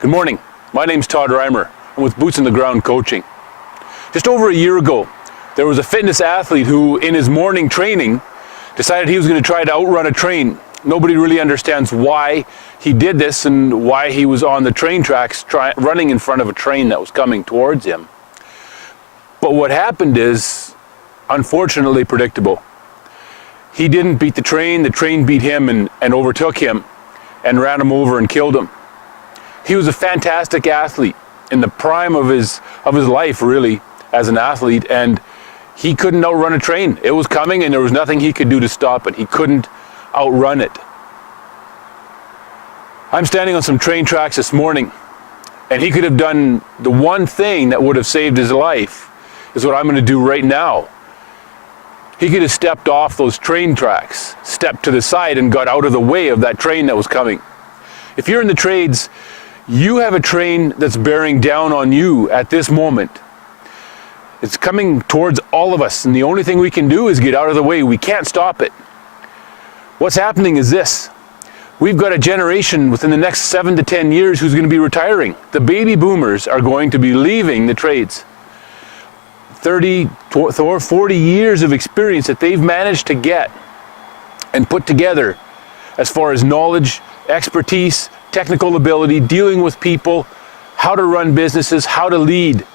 Good morning. My name's Todd Reimer. I'm with Boots on the Ground Coaching. Just over a year ago, there was a fitness athlete who, in his morning training, decided he was going to try to outrun a train. Nobody really understands why he did this and why he was on the train tracks running in front of a train that was coming towards him. But what happened is, unfortunately, predictable. He didn't beat the train beat him and overtook him and ran him over and killed him. He was a fantastic athlete in the prime of his life, really, as an athlete, and he couldn't outrun a train. It was coming and there was nothing he could do to stop it. He couldn't outrun it. I'm standing on some train tracks this morning, and he could have done the one thing that would have saved his life, is what I'm going to do right now. He could have stepped off those train tracks, stepped to the side and got out of the way of that train that was coming. If you're in the trades, you have a train that's bearing down on you at this moment. It's coming towards all of us, and the only thing we can do is get out of the way. We can't stop it. What's happening is this. We've got a generation within the next 7 to 10 years who's going to be retiring. The baby boomers are going to be leaving the trades. 30 or 40 years of experience that they've managed to get and put together as far as knowledge, expertise, technical ability, dealing with people, how to run businesses, how to lead,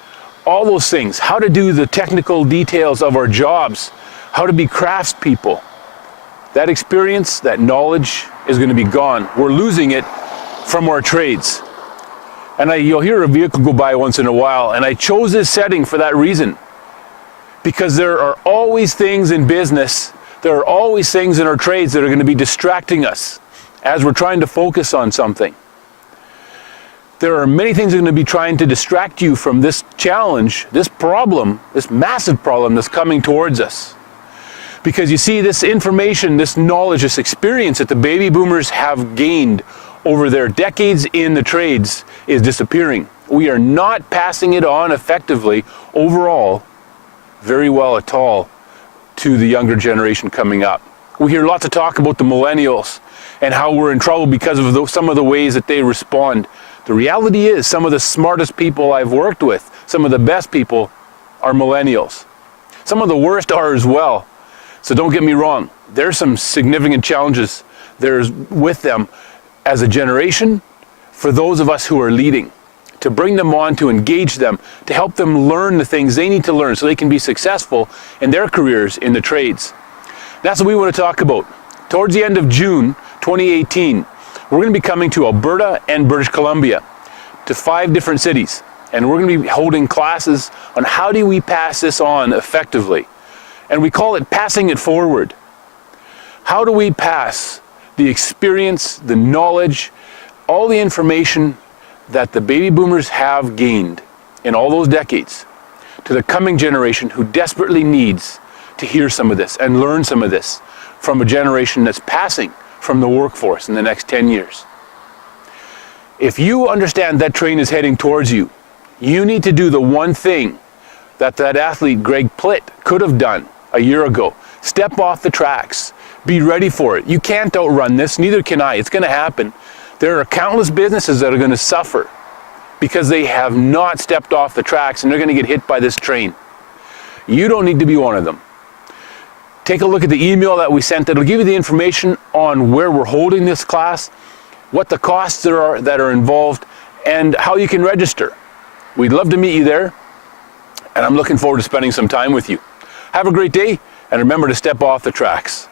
all those things, how to do the technical details of our jobs, how to be craftspeople. That experience, that knowledge is going to be gone. We're losing it from our trades. And you'll hear a vehicle go by once in a while, and I chose this setting for that reason. Because there are always things in business, there are always things in our trades that are going to be distracting us as we're trying to focus on something. There are many things that are going to be trying to distract you from this challenge, this problem, this massive problem that's coming towards us. Because you see, this information, this knowledge, this experience that the baby boomers have gained over their decades in the trades is disappearing. We are not passing it on effectively overall, very well at all, to the younger generation coming up. We hear lots of talk about the millennials and how we're in trouble because of some of the ways that they respond. The reality is, some of the smartest people I've worked with, some of the best people, are millennials. Some of the worst are as well. So don't get me wrong, there's some significant challenges there's with them as a generation for those of us who are leading, to bring them on, to engage them, to help them learn the things they need to learn so they can be successful in their careers in the trades. That's what we want to talk about. Towards the end of June 2018, we're going to be coming to Alberta and British Columbia, to 5 different cities, and we're going to be holding classes on how do we pass this on effectively. And we call it passing it forward. How do we pass the experience, the knowledge, all the information that the baby boomers have gained in all those decades to the coming generation who desperately needs to hear some of this and learn some of this from a generation that's passing from the workforce in the next 10 years. If you understand that train is heading towards you, you need to do the one thing that athlete Greg Plitt could have done a year ago. Step off the tracks. Be ready for it. You can't outrun this, neither can I. It's going to happen. There are countless businesses that are going to suffer because they have not stepped off the tracks and they're going to get hit by this train. You don't need to be one of them. Take a look at the email that we sent. It'll give you the information on where we're holding this class, what the costs there are that are involved, and how you can register. We'd love to meet you there, and I'm looking forward to spending some time with you. Have a great day, and remember to step off the tracks.